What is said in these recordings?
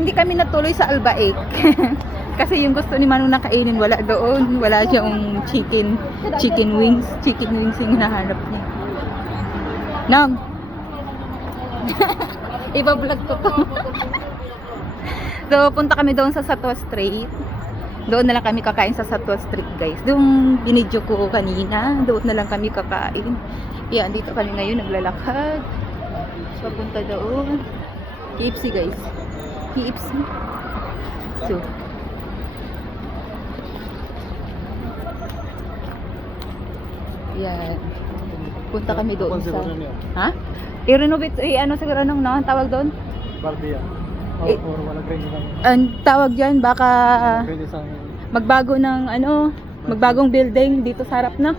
hindi kami natuloy sa Albaik. Kasi yung gusto ni Manong na kainin, wala doon. Wala siyang chicken wings. Chicken wings yung hinahanap niya. Nang! Iba-vlog ko to. So, punta kami doon sa Satwa Street. Doon na lang kami kakain sa Satwa Street, guys. Doon binidyo ko kanina. Doon na lang kami kakain. Yan, dito kami ngayon naglalakad. Papunta doon. KFC, guys. KFC. So, yan. Punta kami doon sa... Ha? I-renovate, ano siguro anong tawag doon? Bardia. Or wala grade lang. Ang tawag dyan, baka magbago ng magbagong building dito sa harap na.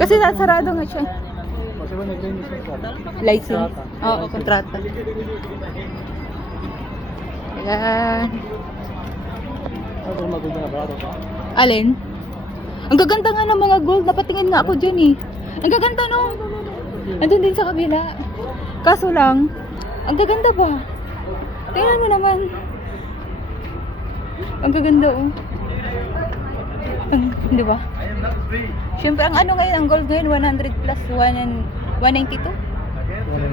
Kasi sarado nga siya. Kasi wala grade sa License. Oo, kontrata. Ayan. Ano maganda na ba ito? Alin? Ang gaganda nga ng mga gold. Napatingin nga ako dyan eh. Ang gaganda no? Andun din sa kabila. Kaso lang, ang gaganda ba? Tingnan mo naman. Ang gaganda oh. Di ba? Siyempre, ang ano ngayon, ang gold ngayon, 100 plus 192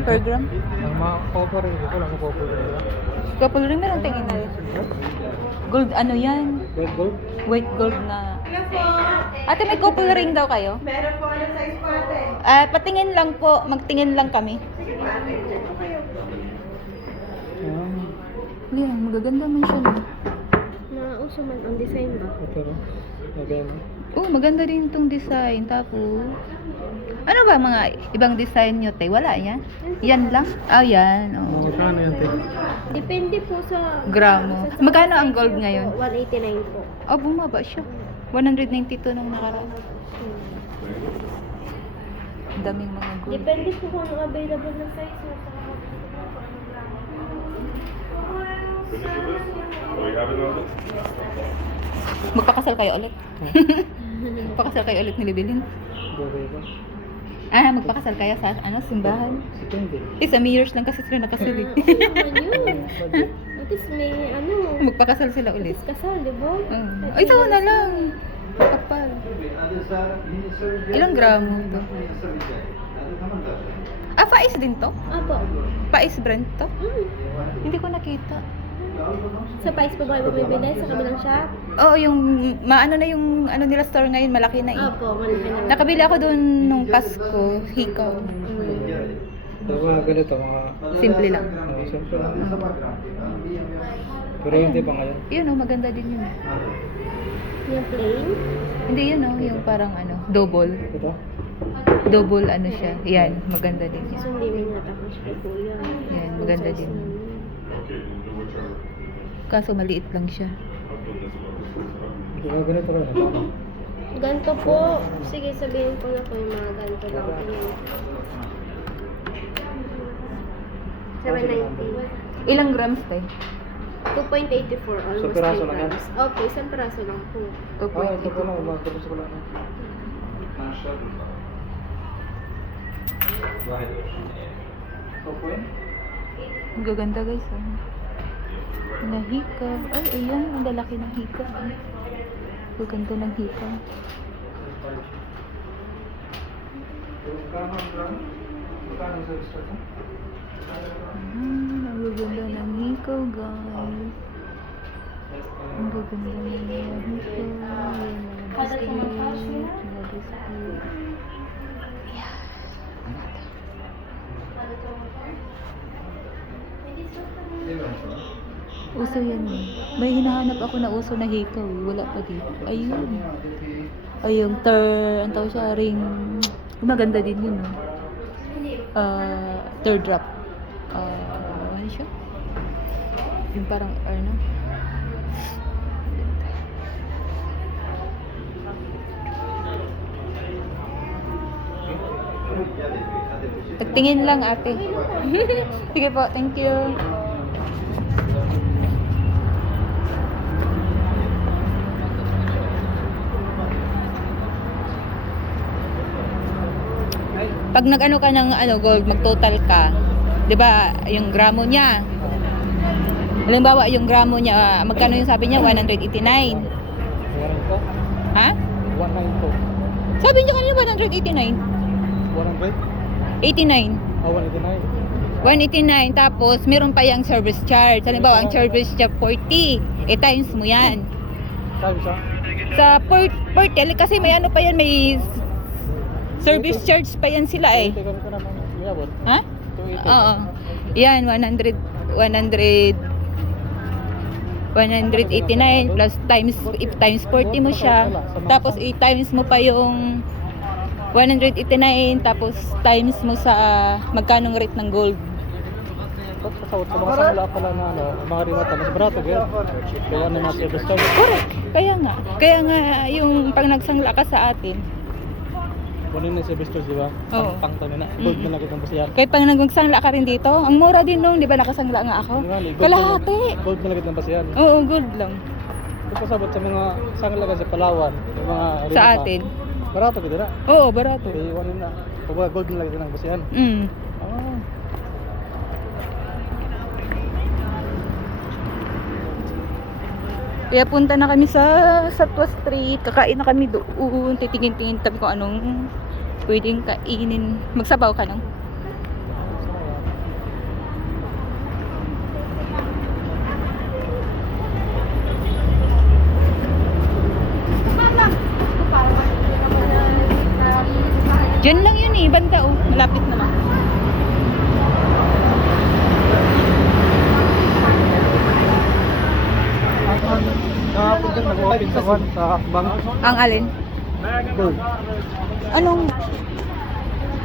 per gram. Ang mga copper ring ko lang copper ring. Couple ring meron tingin na. Gold ano yan? Red gold? White gold na. Ate, may couple ring daw kayo? Meron po ano size po ate. Patingin lang po. Magtingin lang kami. Sige po ate, check po kayo. Yan, magaganda man siya. No? Nauso man ang design ba? Ito no? Again. Oh, maganda din itong design. Tapos, ano ba mga ibang design nyo, te? Wala yan? Yan lang? Ah, yan. Oh. Magkano yan, te? Depende po sa... Gramo. Magkano ang gold ngayon? 189 po. Oh, bumaba siya. 192 nung nakaraan. Ang daming mga gold. Depende po kung ano available na size mo. Magpakasal kayo ulit? Magpakasal kayo ulit ni Libilin? Bobay ba? Magpakasal kayo sa simbahan? Depende. Sa mayors lang kasi sila nakasal eh. Ano yun? Budget. At least may ano... Magpakasal sila ulit. Kasal, di ba? Ay, ito na lang. Kapal. Ilang gramo to? Pais din to? Apo. Pais brand to? Mm. Hindi ko nakita. Sa price po ba kayo bumibili sa kabilang shop? Oo, yung maano na yung ano nila store ngayon, malaki na eh. Apo, malaki na. Nakabili ako doon nung Pasko, hikaw. Pero mga ganito, mga... Simple lang. Simple lang. Pero hindi pa ngayon. Yun oh, maganda din yun. Yung plain? Hindi yun oh, yung parang double. Ito? Double ano siya. Yan, maganda din yun. So, hindi may natapos po po yan. Yan, maganda din. Kaso maliit lang siya. Mga ganito rin. Ganto po. Sige, sabihin ko na po yung mga ganto lang. 790. Ilang grams tayo? 2.84, almost Sa piraso 3 lang yan? grams. Opo, isang piraso lang po. Ito po lang. Magkapos ko lang. Ito po yun? Ang gaganda guys. Nahikaw. Ay, ayan. Ang lalaki ng hikaw. Ang ganda ng hikaw. Magkano sa start? Ang gaganda ng hikaw guys. Ang gaganda ng mga hikaw. Mga biscuit. Mga biscuit. Uso yan eh. May hinahanap ako na uso na hikaw eh. Wala pa dito. Ayun. Ay, yung ang tawag siya, ring. Maganda din yun. No? Third drop. Ano siya? Yung parang, ano? Pagtingin lang ate. Sige po, thank you. Pag nag-ano ka ng gold, mag-total ka. 'Di ba? Yung gramo niya. Halimbawa, yung gramo niya, magkano yung sabi niya? 189. Warang ko. Ha? 192. Sabi niya kanina 189. 100? 89. 189. 189. Tapos, meron pa yung service charge. Halimbawa, ang service charge 40. Times mo yan. Sabi siya? Sa Portel, kasi may ano pa yan, may service charge pa yan sila eh. 280 kami ko naman iabot. Ha? 280. Oo. Yan, 189 plus times, if times 40 mo siya. Tapos i-times mo pa yung 189 tapos times mo sa magkanong rate ng gold. Tapos kasawat sa mga sangla pala na ano, mga rimata, mas barato gaya. Kaya na mga service charge. Correct. Kaya nga yung pag nagsangla ka sa atin. Kunin na service charge, di ba? Oo. Pangtaw na. Gold na lang kitang basiyan. Kaya pag nagsangla ka rin dito, ang mura din nung, di ba nakasangla nga ako? Kalahati. Gold na lang kitang basiyan. Oo, gold lang. Ito kasabot sa mga sangla kasi Palawan, yung mga Sa rimata. atin. Barato kita na. Oo, barato. Kaya iwanin na. Pag gold na lang kitang basiyan. Mm. Ah. Kaya punta na kami sa Satwa Street, kakain na kami doon, titingin-tingin tabi kung anong pwedeng kainin. Magsabaw ka lang. Diyan lang yun eh, banda oh, malapit naman. Nakapun din, nag-open sa one, sa bank. Ang alin? Gold. Anong?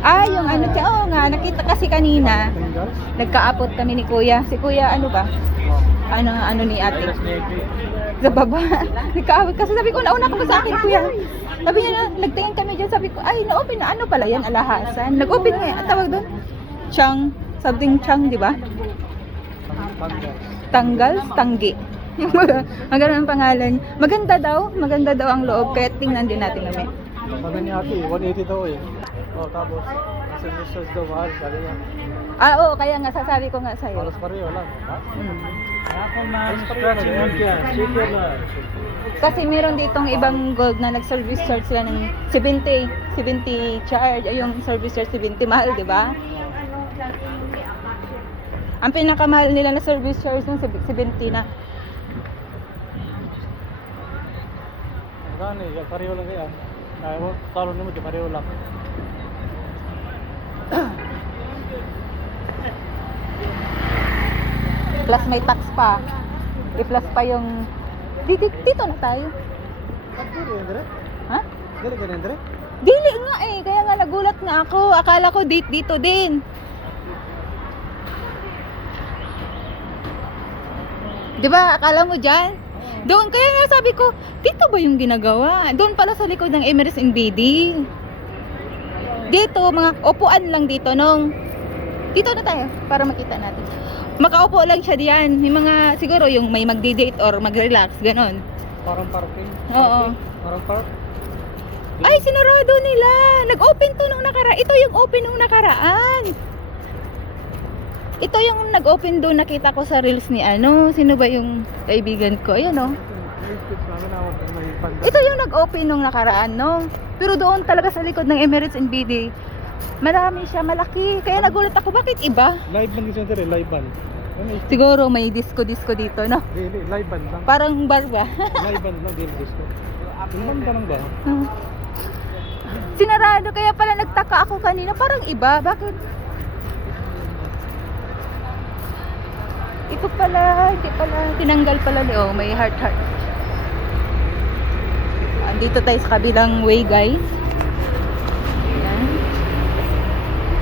Ah, yung ano siya, oo nga, nakita kasi kanina, Tinggal. nagkaapot kami ni Kuya. Si Kuya, ano ba? Ano ni ate? Sa baba. Nagkaawit kasi sabi ko, nauna ka pa sa akin, Kuya. Sabi niya na, nagtingin kami dyan, sabi ko, ay, na-open na, ano pala yan, alahasan. Nag-open nga, ang tawag doon? Chang, something Chang, di ba? Tanggal, tanggi. Yung mga, ang ganun ang pangalan. Maganda daw ang loob, kaya tingnan din natin kami. Sabi ni ate, 180 daw eh. Oh, tapos, service charge daw mahal, sabi niya. Ah, oo, kaya nga, sasabi ko nga sa'yo. Halos pareho lang. Ha? Hmm. Halos pareho lang. Kasi meron ditong ibang gold na nag-service charge sila ng 70 charge. Ay, yung service charge 70 mahal, di ba? Ang pinakamahal nila na service charge ng 70 na. Gani, pareho lang kaya. Kaya mo, talo naman, pareho lang. Plus may tax pa. I-plus pa yung... Dito na tayo. Ha? Dili ka na, Andre? Dili nga eh. Kaya nga nagulat nga ako. Akala ko dito din. Diba? Akala mo dyan? Doon. Kaya nga sabi ko, dito ba yung ginagawa? Doon pala sa likod ng Emirates NBD. Dito, mga upuan lang dito nung... Dito na tayo para makita natin. Makaupo lang siya diyan. Yung mga, siguro yung may magdi-date or mag-relax, ganon. Parang parking. Oo. Parang park. Ay, sinarado nila. Nag-open to nung nakaraan. Ito yung open nung nakaraan. Ito yung nag-open doon, nakita ko sa reels ni ano. Sino ba yung kaibigan ko? Ayan o. Ito yung nag-open nung nakaraan, no? Pero doon talaga sa likod ng Emirates NBD. Marami siya, malaki. Kaya nagulat ako, bakit iba? Live band kasi Andre, live band. Ano eh? Siguro may disco-disco dito, no? Dili, live band lang. Parang bar ba? Live band lang, dili disco. Yung banda lang ba? Sinarado, kaya pala nagtaka ako kanina. Parang iba, bakit? Ito pala, hindi pala, tinanggal pala ni, oh, may heart. Andito tayo sa kabilang way, guys. Ayan.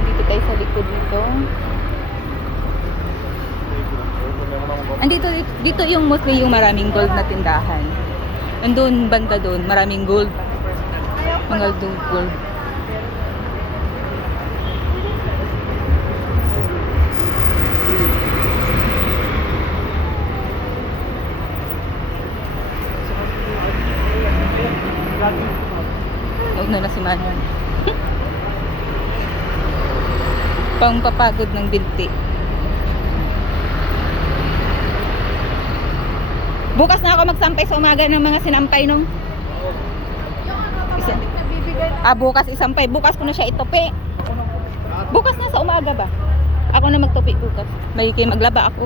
Dito tayo sa likod nito. Andito, dito yung mostly yung maraming gold na tindahan. Andun, banda doon, maraming gold. Mga gold. Huwag na si Manon. Pangpapagod ng binti. Bukas na ako magsampay sa umaga ng mga sinampay nung. Bukas isampay. Bukas ko na siya itupi. Bukas na sa umaga ba? Ako na magtupi bukas. May maglaba ako.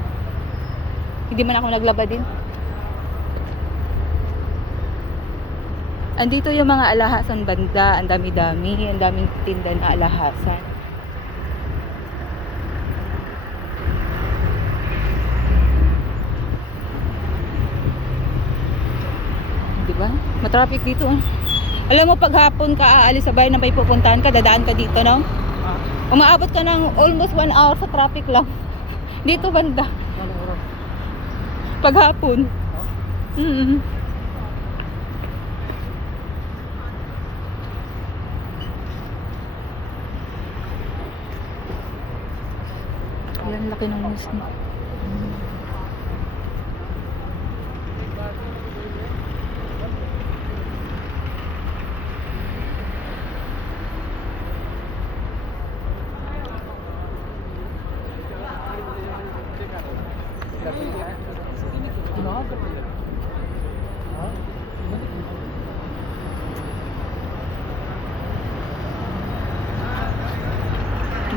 Hindi man ako naglaba din. Andito yung mga alahasan banda. Ang dami-dami. Ang daming tinda na alahasan. Diba? Matraffic dito. Alam mo, pag hapon ka aalis sa bahay na may pupuntahan ka, dadaan ka dito, no? Umaabot ka ng almost 1 hour sa traffic lang. Dito banda. Pag hapon. Ayan, laki ng news niya.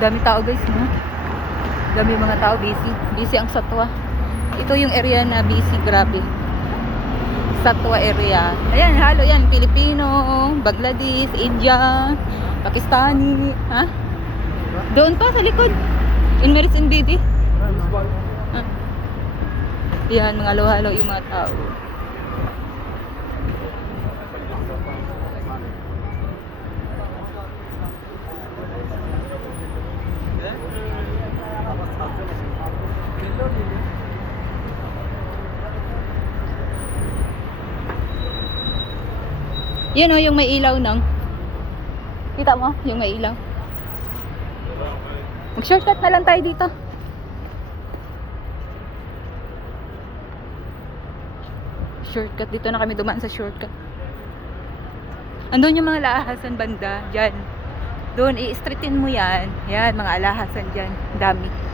Dami tao guys, no? Dami mga tao, busy. Busy ang Satwa. Ito yung area na busy, grabe. Satwa area. Ayan, halo yan. Pilipino, Bangladesh, India, Pakistani. Ha? Doon pa sa likod. In Maris and Bidi. Yan, mga halo-halo yung mga tao. Yun o, yung may ilaw nang. Kita mo, yung may ilaw. Mag-shortcut na lang tayo dito. Shortcut, dito na kami dumaan sa shortcut. Andun yung mga alahasan banda, dyan. Doon, i-streetin mo yan. Yan, mga alahasan dyan. Dami.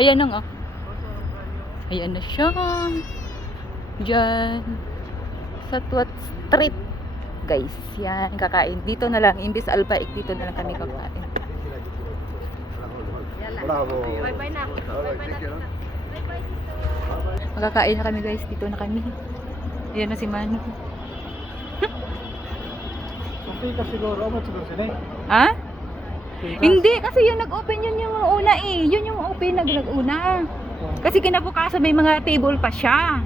Ayan na nga. Ayan na siya. Diyan. Satwa Street. Guys, yan. Kakain. Dito na lang. Imbis Albaik, dito na lang kami kakain. Bravo. Bye-bye na. Bye-bye na. Magkakain na kami guys. Dito na kami. Ayan na si Manu. Kita siguro, amat siguro sila eh. Ha? Hindi, kasi yung nag-open yun yung una eh. Yun yung open nag-una. Kasi kinabukasan may mga table pa siya.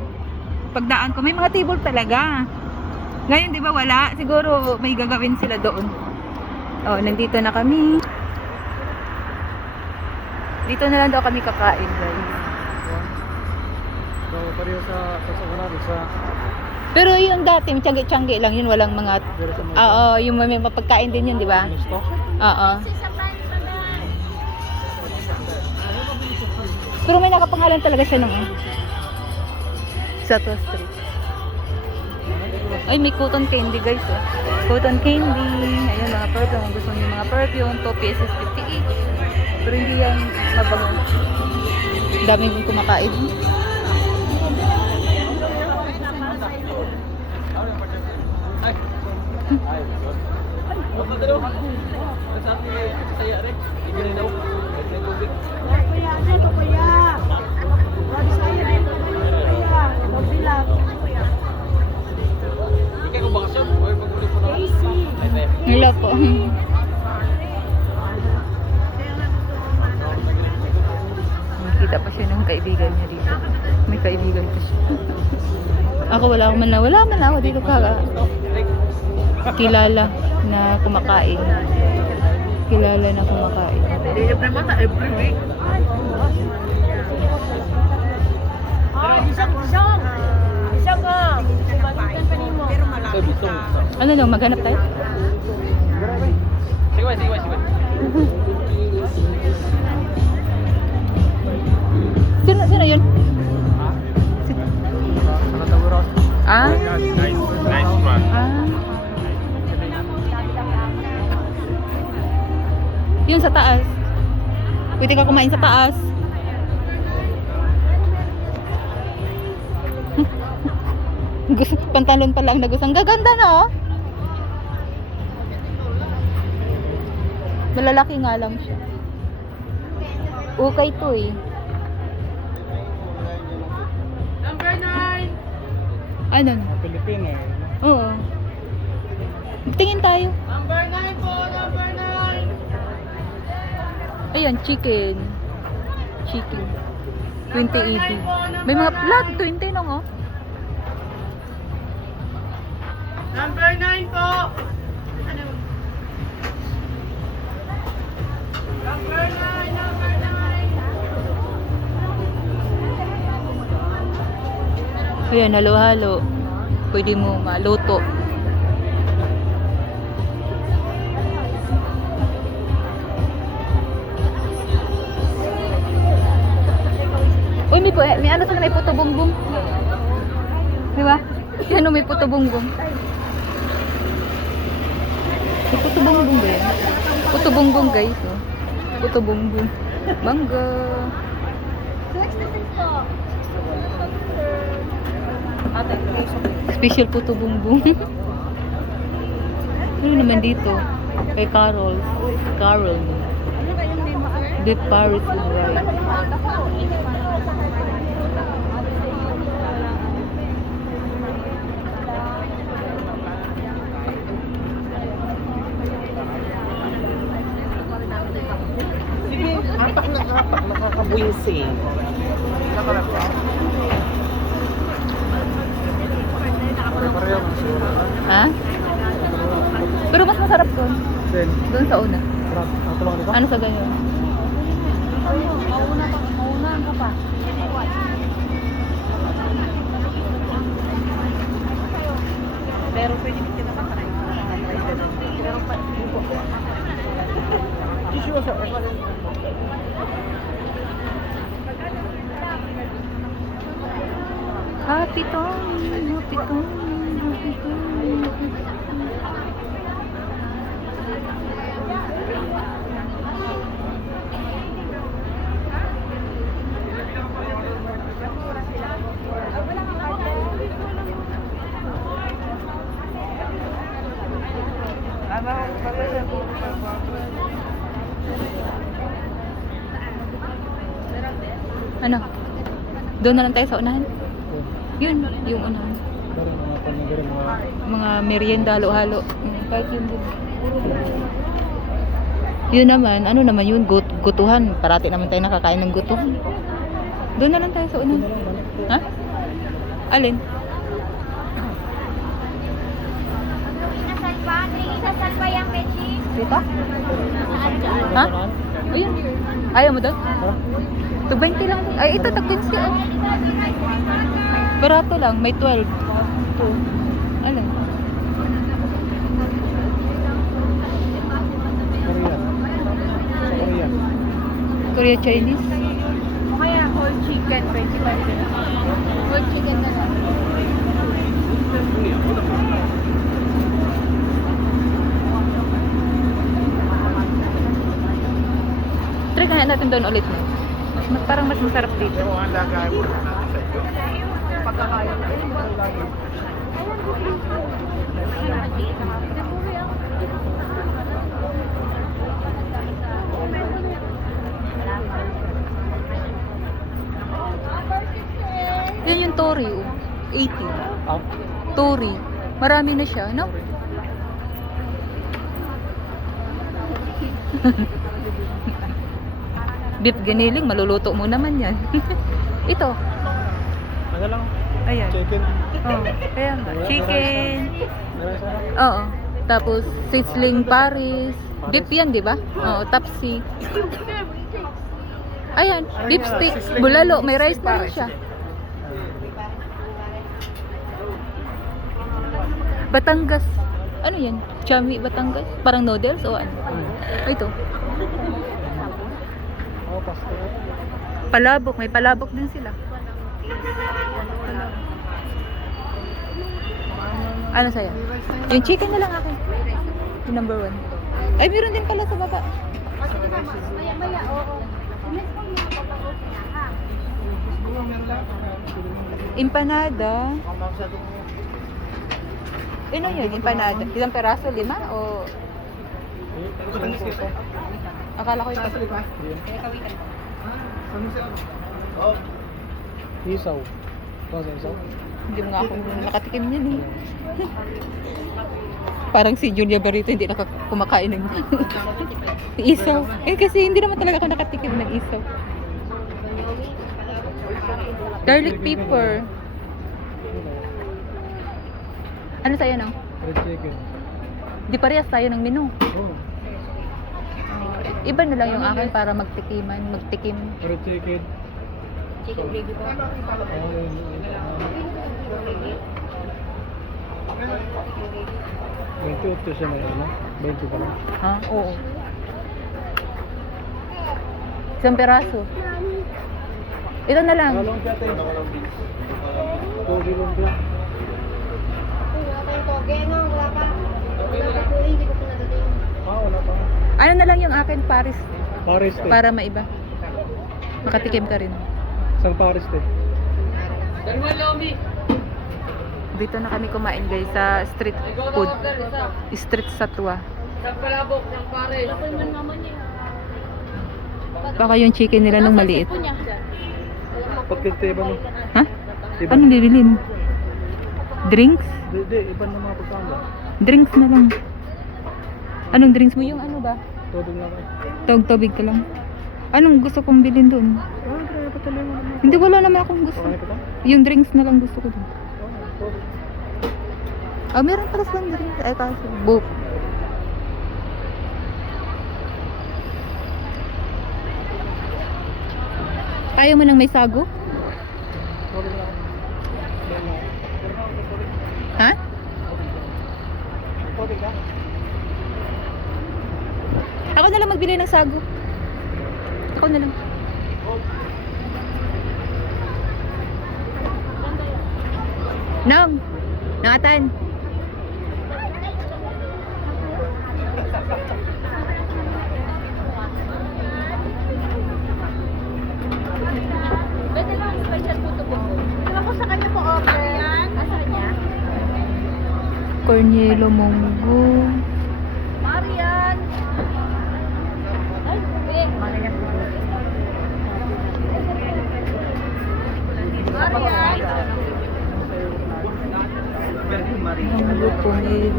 Pagdaan ko, may mga table talaga. Ngayon, di ba wala? Siguro may gagawin sila doon. Oh, nandito na kami. Dito na lang daw kami kakain, guys. So, pareho sa natin sa... Pero yung dati, tiyangge-tiyangge lang yun. Walang mga... Oo, yung may mapagkain din yun, di ba? Gusto? Oo. Pero may nakapangalan talaga siya nung sa Satwa Street. Ay, may cotton candy guys. Oh. Cotton candy. Ayan, mga perfume. Kung gusto niyo mga perfume, 2 pieces 50 each. Pero hindi yan mabango. Dami kong kumakain. Hello po. Nakita pa siya ng kaibigan niya dito. May kaibigan pa siya. Ako wala man ako dito kilala na kumakain. Kilala na kumakain. Every month, every week. Isang ka. Balikan pa nimo. Sa bitong. Ano no, maghanap tayo? Sige. Sino yun? Sa Tawaras. Ah? Nice one. Ah. Yun sa taas. Pwede ka kumain sa taas. Gusto, pantalon pa lang na gusto. Ang gaganda, no? Malalaki nga lang siya. Okay to eh. Number 9. Ano? Pilipino eh. Oo. Tingin tayo. Number 9 po, number 9. Ayan, chicken. Chicken. 2080. May mga lahat 20 nung oh. Number 9 po. Number 9, number 9. Ayan, halo-halo. Pwede mo maluto. Uy, may ano sa may puto bongbong. Di ba? Yan o, may puto bongbong. May puto bongbong ba yan? Puto bongbong guys. Oh. Puto bongbong. Mangga. Special puto bongbong. Ano naman dito? Kay Carol. Carol. Beef Paris and rice. Sige, hapak nakakabuisin. Pareho ang siguro. Ha? Pero mas masarap doon. Then, Doon sa una. sarap. Ang tulong dito? Ano sa ganyan? Mauna ka pa. Pero pwede din kita matry. Pero pa, Issue siya. Happy Tom! Happy Tom! Happy Tom! Ano? Doon na lang tayo sa unahan? Yun, yung unahan. Dari mga panigari, Mga merienda, halo-halo. Kahit yun din. Yun naman, ano naman yun? Gutuhan. Parati naman tayo nakakain ng gutuhan. Doon na lang tayo sa unahan. Ha? Alin? Inasalpa yung pechi. Dito? Ha? Ayun. Ayaw mo doon? Tag 20 lang. Ay, ito tag 15. Oh. Barato lang. May 12. Ito. Alin? Korean. Korea Chinese? o kaya whole chicken, 25 pesos. Whole chicken na lang. Try kaya natin doon ulit. Parang mas masarap dito. Yan yung tori, oh. 80. Ah, Tori. Marami na siya, no? Beef giniling, maluluto mo naman yan. Ito. ano lang? Ayan. Chicken. Oh, kaya nga. Chicken. Meron sana? Oo. Tapos, sizzling Paris. Beef yan, di ba? Oo, tapsi. Ayan, beef stick. Bulalo, may rice na rin siya. Batangas. Ano yan? Chami Batangas? Parang noodles o ano? Ay, ito. Oh, pasta. Palabok. May palabok din sila. Ano sa'yo? Yung chicken na lang akin. Yung number 1. Ay, meron din pala sa baba. Empanada. Ano yun? Empanada. Ilang peraso? 5? O akala ko yung Isaw. Pasa isaw. hindi mo nga ako nakatikim yan eh. Parang si Julia Barito hindi kumakain ng isaw. Eh kasi hindi naman talaga ako nakatikim ng isaw. Garlic pepper. Ano sa'yo nang? Red chicken. Di parehas tayo ng menu. Oh, Iba na lang yung akin para magtikim. red chicken. Chicken gravy po. Ito siya na yun, no? 20 pa lang. Ha? Oo. Isang peraso. Ito na lang. Talong piyate. Togi lumpia. Wala tayong toge, no? Wala pa. Wala pa po, hindi ko po nadating. Wala pa. Ano na lang yung akin, Paris. Paris te. Para maiba. Makatikim ka rin. Isang Paris te. Dito na kami kumain guys sa street food. Street Satwa. Baka yung chicken nila nung maliit. Pagkinte iba no? Ha? Anong lililin? Drinks? Hindi, iba na mga pagkanda. Drinks na lang. Anong drinks mo? Yung ano ba? Tubig na kayo. Tubig ka lang. Anong gusto kong bilhin doon? Grabe, patuloy mo naman. Hindi, wala naman akong gusto. Okay ka ba? Yung drinks na lang gusto ko doon. Tubig. Ah, meron pala silang drinks. Ay, kasi book. Ayaw mo nang may sago? Tubig na. Ha? Tubig ka? Ako na lang magbili ng sago. Ako na lang. Nang! Nangatan! Pwede lang special po ito po. Ano po sa kanya po order? Asa kanya? Cornielo Monggo. Marian! Ay, hindi. Marian. Monggo Cornielo.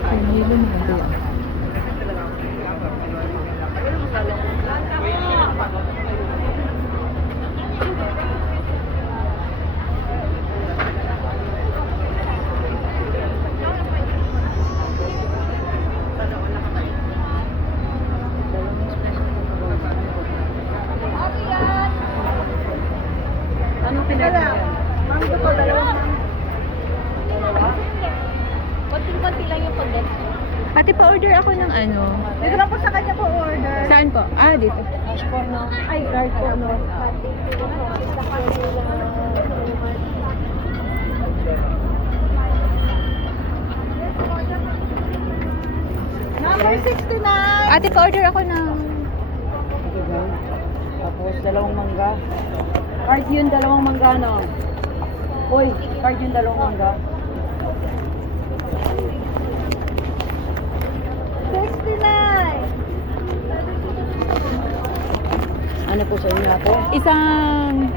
Cornielo Monggo yan. Ano pinagawa? Mango po, dalawang konti-konti lang yung condense. Pati pa-order ako ng ano. Dito lang po sa kanya po order. Saan po? Ah, dito. Ay, guard po, no? Number 69! Ate, pa-order ako ng... Tapos dalawang mangga. Card yun, dalawang mangga, no? Hoy, card yun, dalawang mangga. 69! Ano po sa inyo ate? Isang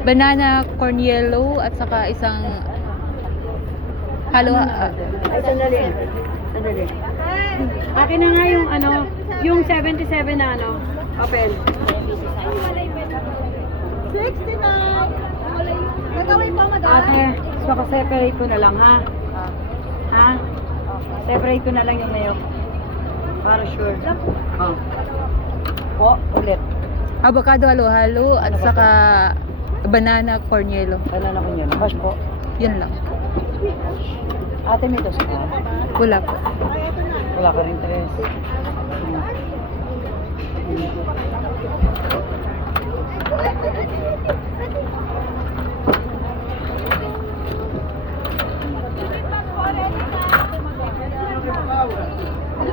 banana corniello at saka isang halo. Ay, sandali. Sandali. Ay! Akin na nga yung ano, yung 77 na ano, papel. 69. Nagawin pa, madam. Ate, so separate ko na lang ha. Ha? Separate ko na lang yung mayo. Para sure. Oh. Po, ulit. Avocado halo-halo at saka banana corn yellow. Kailan ako yun? Bash po. Yun lang. Ate, may dos ka? Wala po. Wala ka rin, Tres.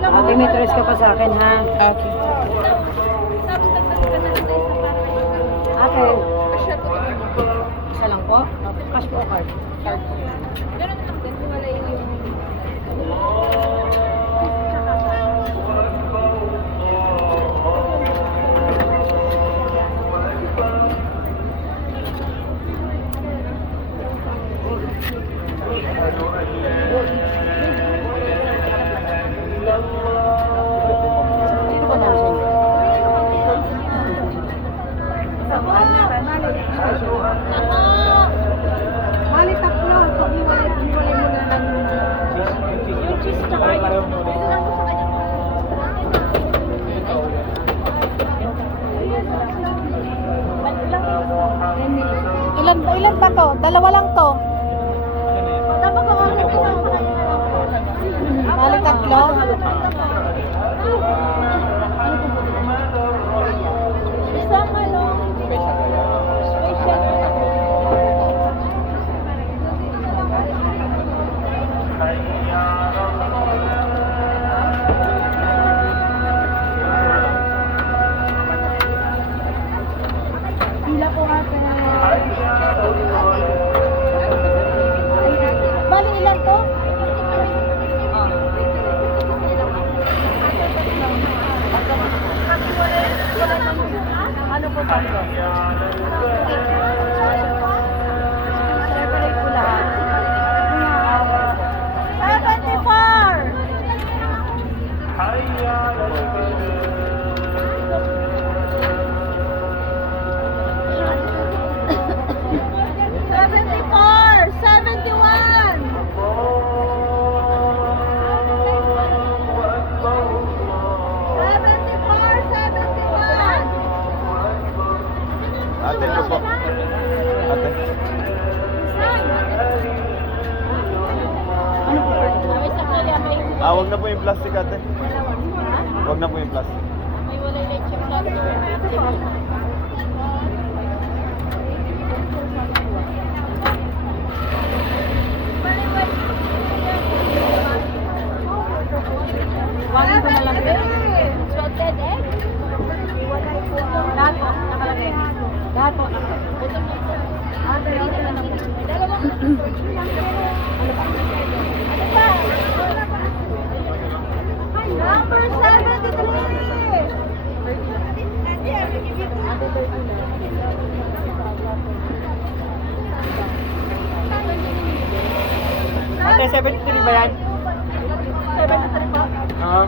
Ate, may Tres ka pa sa akin, ha? Okay. Ate. Isa lang po? Cash po, card. Card po. Sino ba nasa? Bali, tatlo. Pag hiwalay mo na lang yung cheese tsaka yung Ilan ba to? Dalawa lang to. Dapat ko bali, tatlo. Isang ano? Special. Pila po ate. Bali, ilan to? Ano po tatlo? Separate ko lahat. 74, 71. Ate, ito po. Ate. Wag na po yung plastic, ate. Wag na po yung plastic. Wangin ko na lang din. Salted egg? Lahat po, nakalagay. Lahat po, nakalagay. Number 73. Ate, 73 ba yan? 73 po. Oo.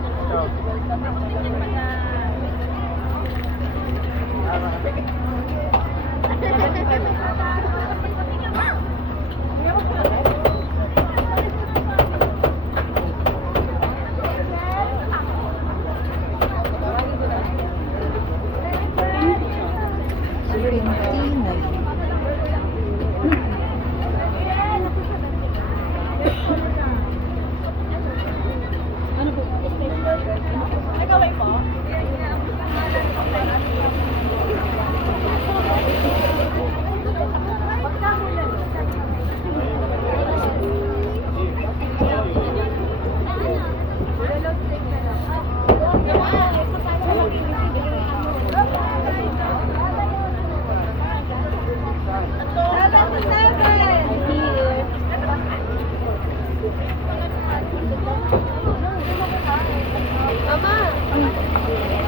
Mama!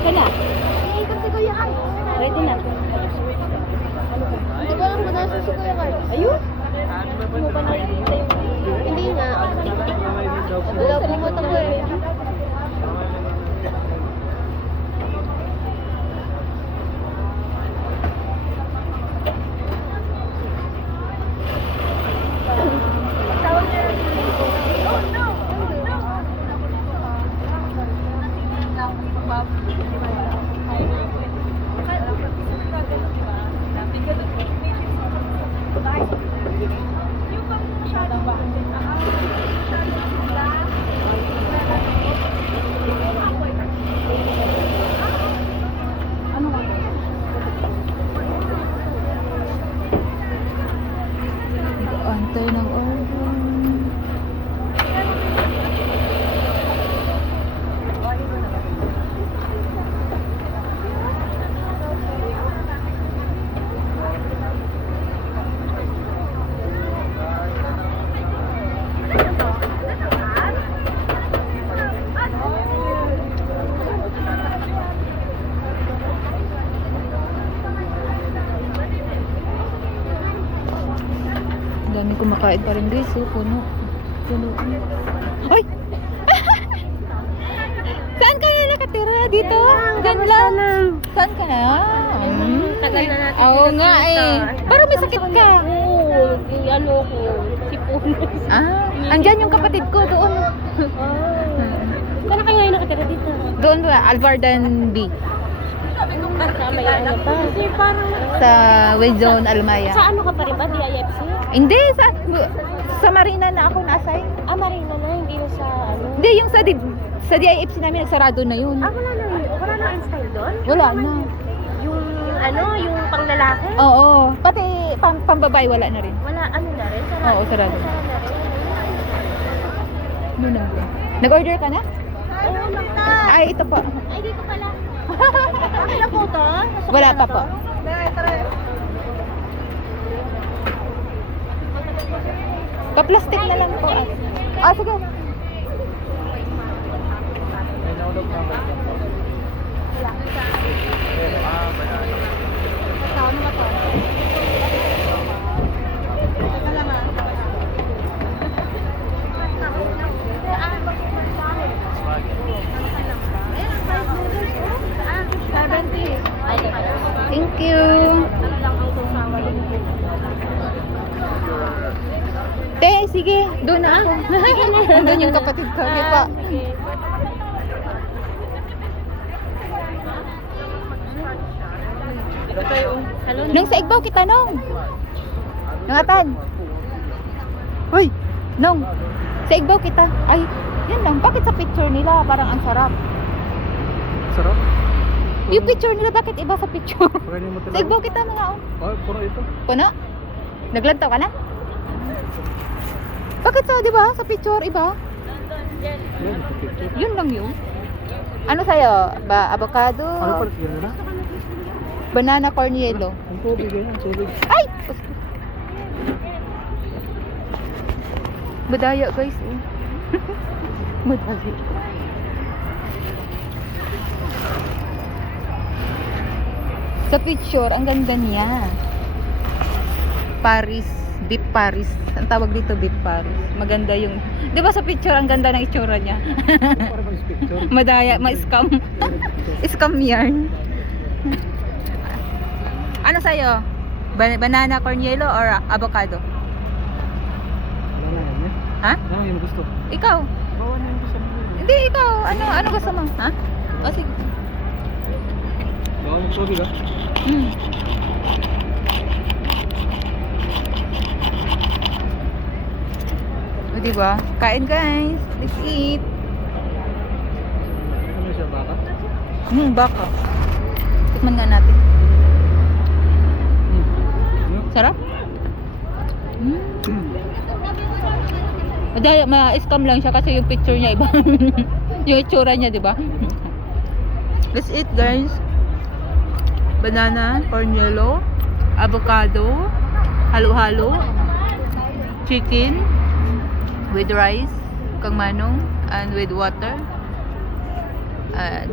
Kana? Iikot si Kuya Carl. Ready na. Hindi ko alam kung nasa si Kuya Carl. Ayun. Mo ba nakikita yung... Hindi nga. Wala po mata ko eh. Dami kumakain pa rin guys. Oh, puno. Puno. Ay! Saan ka na nakatira? Dito? Diyan lang. Saan ka na? Tagal na natin Oo nga eh. Parang may sakit ka. Oo, yung ano ko, sipon. Andyan yung kapatid ko doon. Saan ka ngayon nakatira dito? Doon ba? Alvardan B. Sa may ano pa? Kasi parang... Sa West Zone, Almaya. Sa ano ka pa rin ba? DIFC? Hindi, sa Marina na ako na-assign. Ah, Marina na, hindi na sa ano? Hindi, yung sa DIFC namin, nagsarado na yun. Wala na install doon? Wala na. Yung ano, yung panglalaki? Oo, pati pambabae wala na rin. Wala, ano na rin? Oo, sarado. Sarado na rin. Ano na? Nag-order ka na? Oo, nakita. Ay, ito po. Ay, dito pala. Ano po to? Wala pa po. Pa-plastic na lang po. Sige. May naulog na ba? Thank you. Te, sige. Doon na ako. Doon yung kapatid ko. Okay pa. Nung sa Igbaw kita, nung. Nungatan. Uy, nung. Sa Igbaw kita. Ay, yun lang. Bakit sa picture nila parang ang sarap? Sarap. Yung picture nila, bakit iba sa picture? Pwede mo Sa Igbaw kita mga oh. Oh, puro ito. Puno? Naglantaw ka na? Bakit sa, di ba? Sa picture, iba? Yan, ito picture. Yun lang yun. Ano sa'yo? Avocado? Ano pala yun na? Banana corn yellow. Ang tubig yan, tubig. Ay! Madaya guys eh. Madaya. Sa picture, ang ganda niya. Paris. Beef Paris. Ang tawag dito Beef Paris. Maganda yung... Di ba sa picture, ang ganda ng itsura niya? Para ba picture? Madaya, ma-scam. Scam yarn. Ano sa'yo? Banana corn yellow or avocado? Wala na yan eh. Ha? Ano yung gusto? Ikaw? Bawa na yung gusto mo. Hindi, ikaw. Ano gusto mo? Ha? O sige. Bawa yung tubig ah. O diba? Kain guys. Let's eat. Ano siya, baka? Baka. Tikman nga natin. Sarap? Madaya, ma-scam lang siya kasi yung picture niya iba. Yung itsura niya, di ba? Let's eat guys. Banana, corn yellow, avocado, halo-halo, chicken with rice, kang manong, and with water.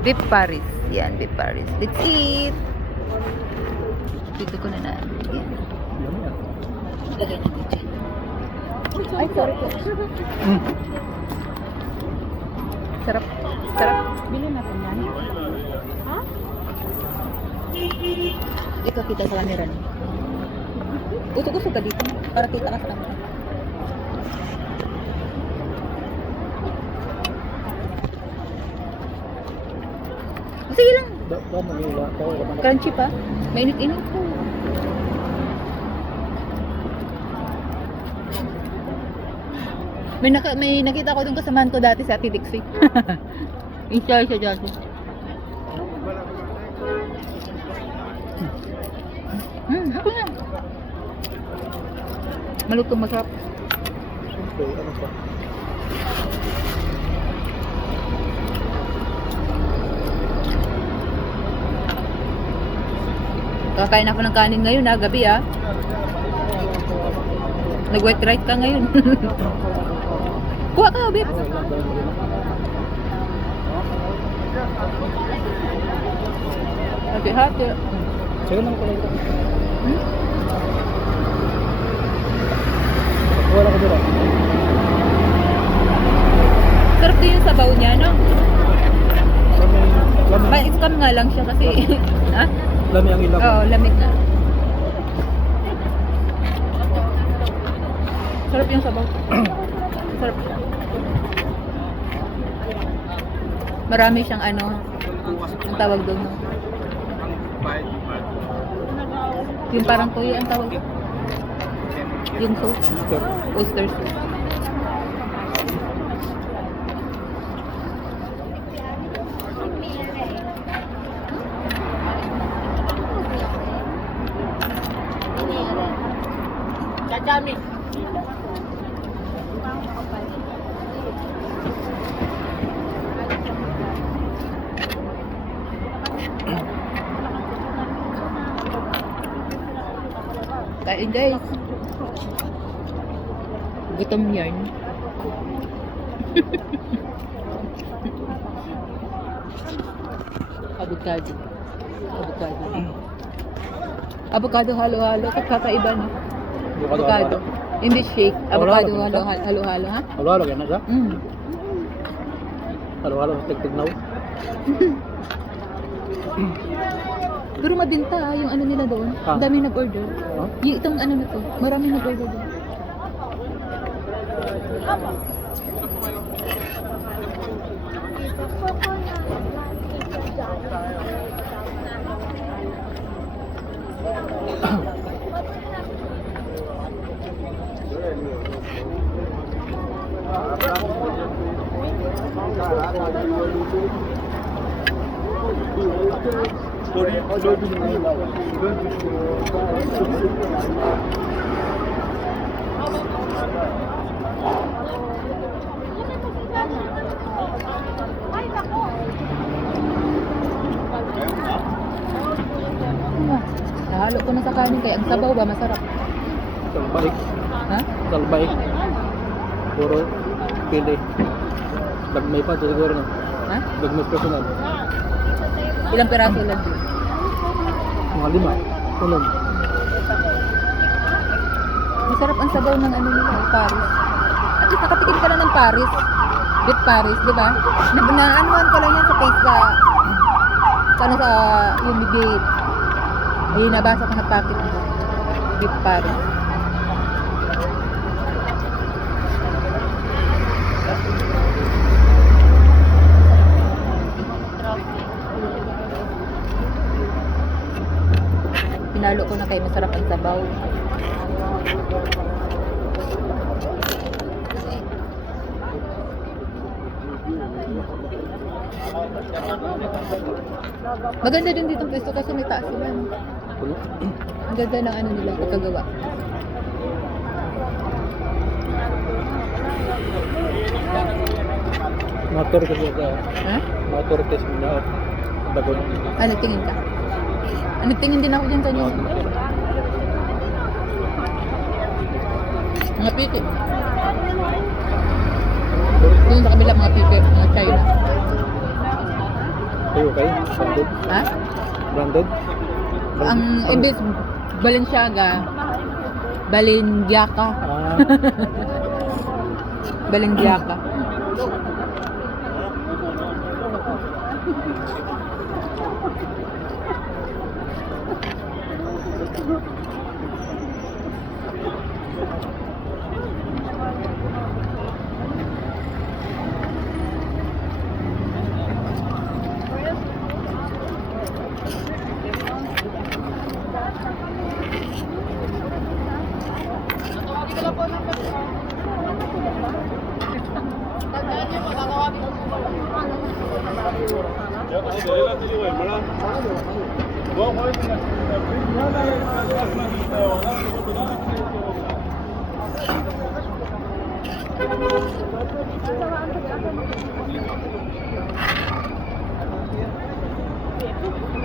Beef Paris. Yan, beef Paris. Let's eat. Dito ko na yan. Lagay natin dyan. Ay, sorry po. Sarap. Sarap. Bilhin natin yan. Ha? Ikaw kita sa camera niya. Usog-usog ka dito. Para kita ka sa camera. Sige lang. Crunchy pa. Mainit-init po. May nakita ko dun kasamahan ko dati sa Ate Dixie. Siya dati. Ako na. Malutong masarap. Siyempre, ano pa? Kakain ako ng kanin ngayon ha, gabi ha. Nag-white rice ka ngayon. Kuha ka, babe. Hati-hati. Sige naman pala ito. lang siya kasi. Ha? Lami ang ilaw. Oo, lamig na. Sarap yung sabaw. Sarap siya. Marami siyang ano, ang tawag doon. No? Yung parang toyo ang tawag. Yung sauce. Oyster sauce. Kain guys. Gutom yarn. Avocado. Avocado. Avocado halo-halo. Kakaiba no? Avocado. Hindi shake. Avocado halo-halo ha? Halo-halo yan na siya? Mm. Halo-halo sa tigtignaw. Pero mabinta yung ano nila doon. Ah. Ang dami nag-order. Huh? Yung itong ano na to. Maraming nag-order doon. Nahalo ko na sa kanin kaya ang sabaw ba masarap. Salbay. Ha? Salbay. Puro pili. Dagmay pa siguro na. Ha? Dagmay personal. Ilang peraso lang din. Mga 5. Tulog. Masarap ang sabaw ng ano nila, Paris. At least nakatikim ka na ng Paris. Beef Paris, di ba? Naanuan ko lang yan sa face sa ano sa yung gate. Ay, nabasa ko na packet. Beef Paris. Pinalo ko na kay masarap ang sabaw. Maganda din dito pwesto kasi may taas sila. Ang ganda ng ano nila, pagkagawa. Motor kasi ka. Ha? Motor test mo na. Dagon. Ano tingin ka? Ano tingin din ako dyan kanina? Mga piki. Doon sa kabila mga piki, mga China. Kayo kayo? Branded? Ha? Branded? Ang imbis Balenciaga, Balenciaga. Ah, Balenciaga.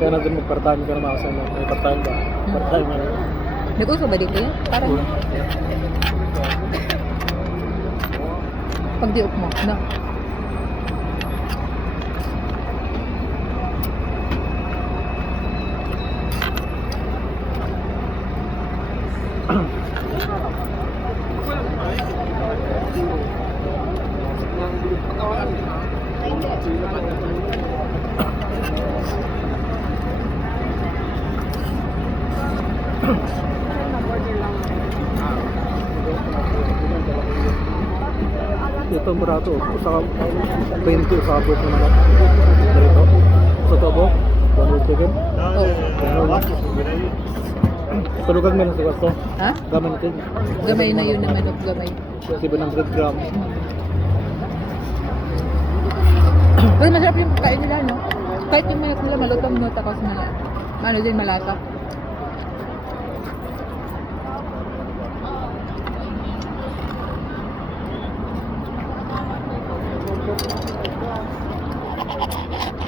kaya na din mag-part-time ka na makasama. May part-time ba? Part-time na rin. Nag-uso ba dito yun? Parang pag di-off mo, no? itong barato. Sa 20 usabot naman ako. Dito. Sa tabo. Bundle chicken. Oh. Pero gagmay na sa to. Ha? Gamay natin. Gamay na yun naman of gamay. 700 grams. Pero masarap yung kain nila, no? Kahit yung mayok nila malutong, no? Tapos ano din, malasa.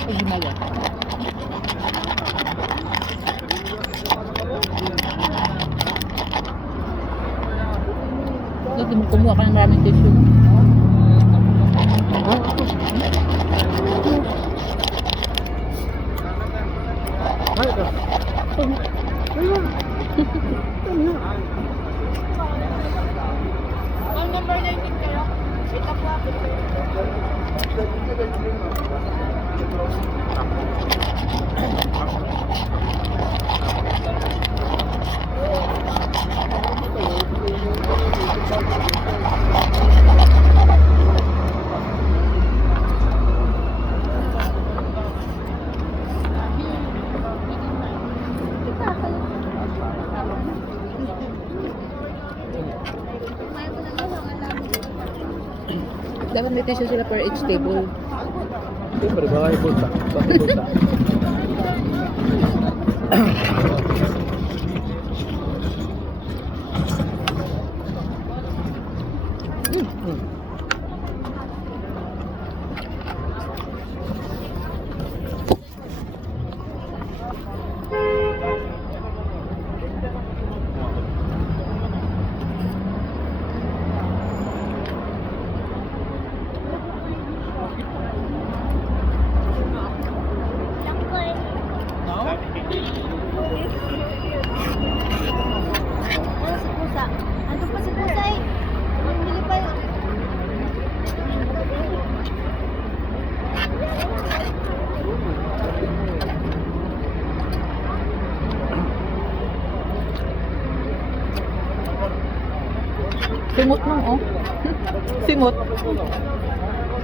Ay, himala. Dati mo kumuha ka ng maraming tissue. Ay, ito. Dapat may tissue sila per each table. Siyempre, baka ibunta. Baka ibunta. Si Pusa. Andun pa si Pusa eh. Bumili pa yun. Simot mo, oh. Simot.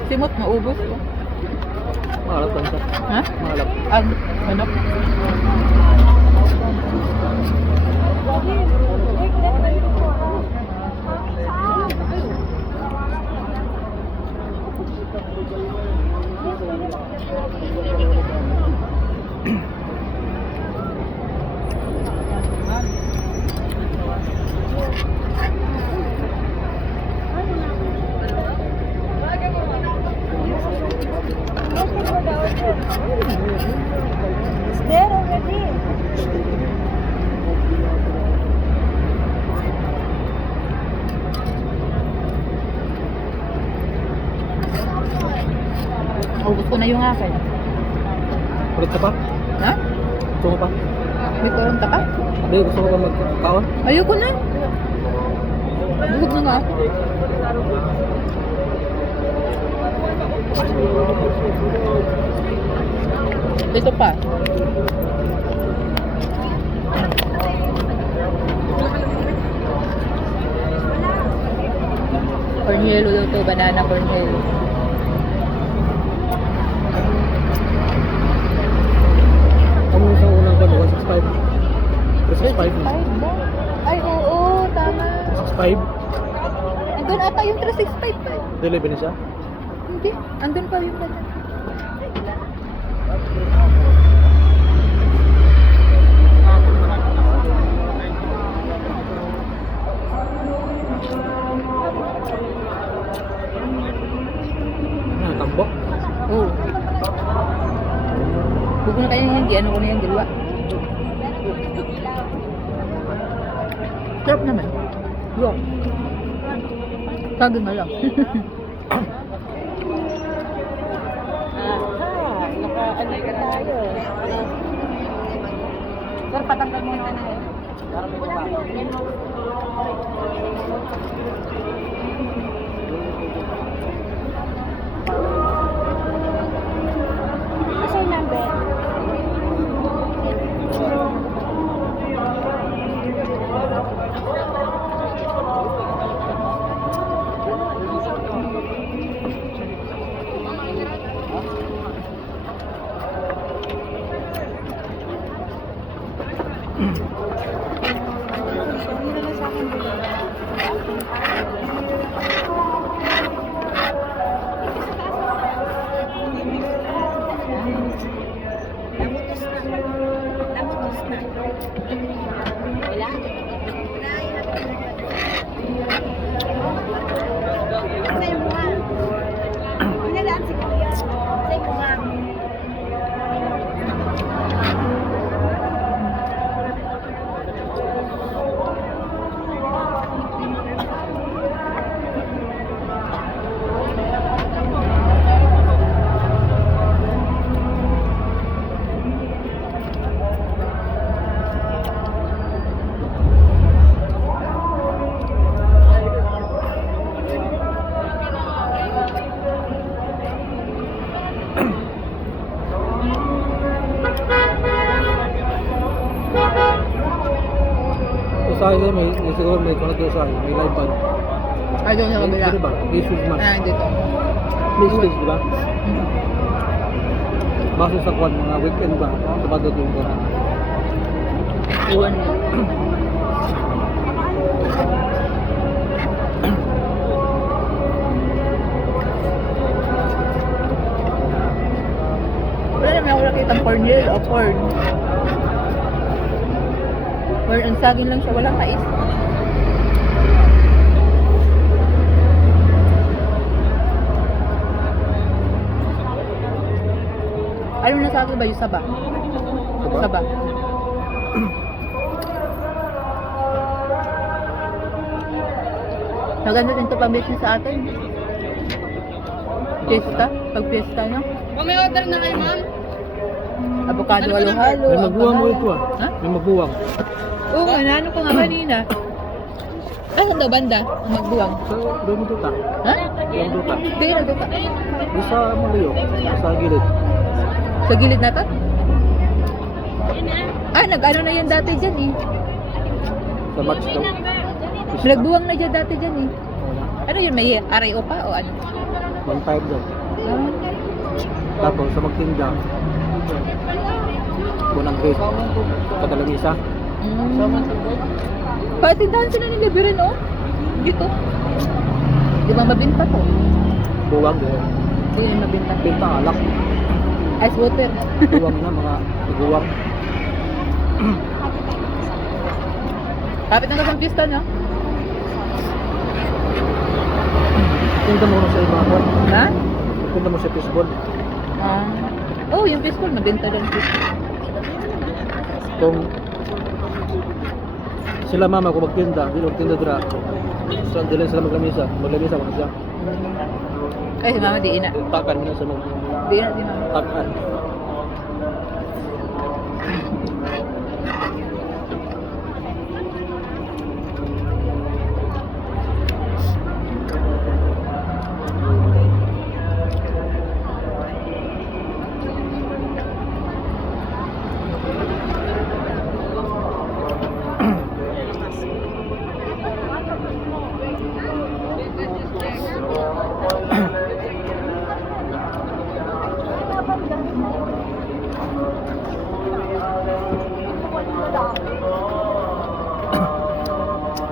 Simot, maubos, oh. Mahalap lang siya. Ha? Mahalap. Ano? It's there already. Ubus ko na yung akin. Ulit ka pa? Ha? Gusto mo pa? May kurunta ka? Hindi, gusto ko pa magkaon? Ayoko na. Busog na nga ako. Ito pa. Cornhelo daw to, banana cornhelo. Ano yung isang unang kano? 165? 365? ba? Ay, oo, tama. 365? Andun ata yung 365 pa. Deliver na siya? Hindi, andun pa yung banana. Ah, tambok? Oo. Huwag ko na kayo yung ano ko na yung dalawa. Sarap naman. Yo. Kagi nga lang. Naka-ano ka tayo. Sir, patanggal muna na eh. Asa yung number? Street, wala tayo sa may live band. Ay, doon sa kabila. Di ba? Issues man. Ah, dito. May stage, di ba? Base sa kwan, mga weekend ba? Sabado doon ko. Iwan mo. Wala naman ako nakitang cornel o corn. Corn ang saging lang siya, walang mais. Ano na saging ba? Yung saba? Saba. Maganda din ito pang-business sa atin. Fiesta? Pag-fiesta, no? May order na kayo, ma'am? Avocado halo-halo. May magbuwang mo avocado. ito Ha? May magbuwang. Oo, ano ko nga kanina. Ah, saan daw banda? Ang magbuwang. Sa doon mo tuta. Ha? Doon mo tuta. Hindi, nagduka. Doon sa Malayo. Sa gilid. Sa gilid na to? Ah, nag-ano na yan dati dyan eh. Sa March daw. Nagbuwang na dyan dati dyan eh. Ano yun, may RIO pa o ano? 1.5 daw. Ah. Tapos sa magtinda. Bunang grade. Kadalang isa. Patindahan sila ni Libirin, oh. Dito. Di ba mabinta to? Buwang doon. Hindi na mabinta. Pinta alak. Ice water. Buwang na mga buwang. Kapit na kasang pista, no? Tinda mo sa iba ko. Ha? Tinda mo sa fishball. Ah. Oh, yung fishball, mabinta din fishball. Kung sila mama ko magtinda, di magtinda dira. So, di lang sila maglamisa. Maglamisa mo siya. Ay, si mama di ina. Takan mo na sa mga Di ina si mama. takan.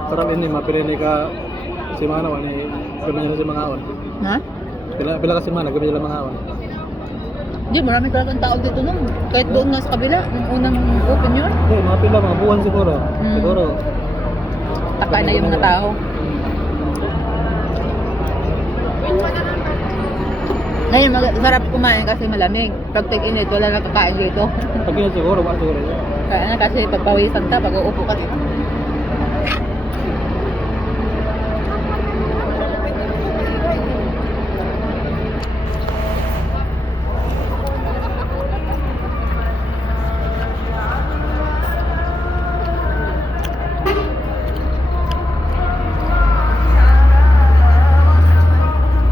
Sarap ini mapili ka si mana ni gamay na si mga aon. Ha? Pila ka si mana gamay na mga aon. Di, marami talagang tao dito nung. Kahit doon nga sa kabila, nung unang open yun. Okay, mga pila mga buwan siguro. Siguro. Taka na yung mga tao. Ngayon, sarap kumain kasi malamig. Pag tag-init, wala na kakain dito. Pag yun siguro, ba siguro. Kaya na kasi pagpawisan ka, pag uupo ka.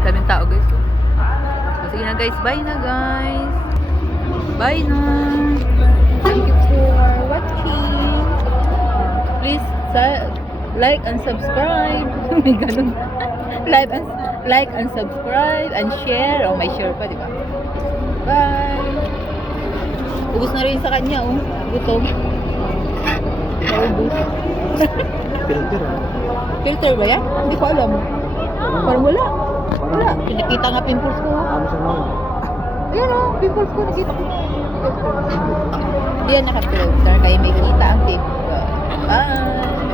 Daming tao guys. So, sige na guys, bye na guys. Bye na. Thank you for watching. Please like and subscribe. May ganun. like and subscribe and share. Oh, may share pa, di ba? Bye. Ubus na rin sa kanya, oh. Gutom. Naubos. Filter. Filter ba yan? Hindi ko alam. Parang wala. Wala. Pinakita nga pimples ko. Ano sa mga? Ayan o, pimples ko. Nakita ko. Hindi yan naka-filter. Kaya may kita ang pimples. Bye.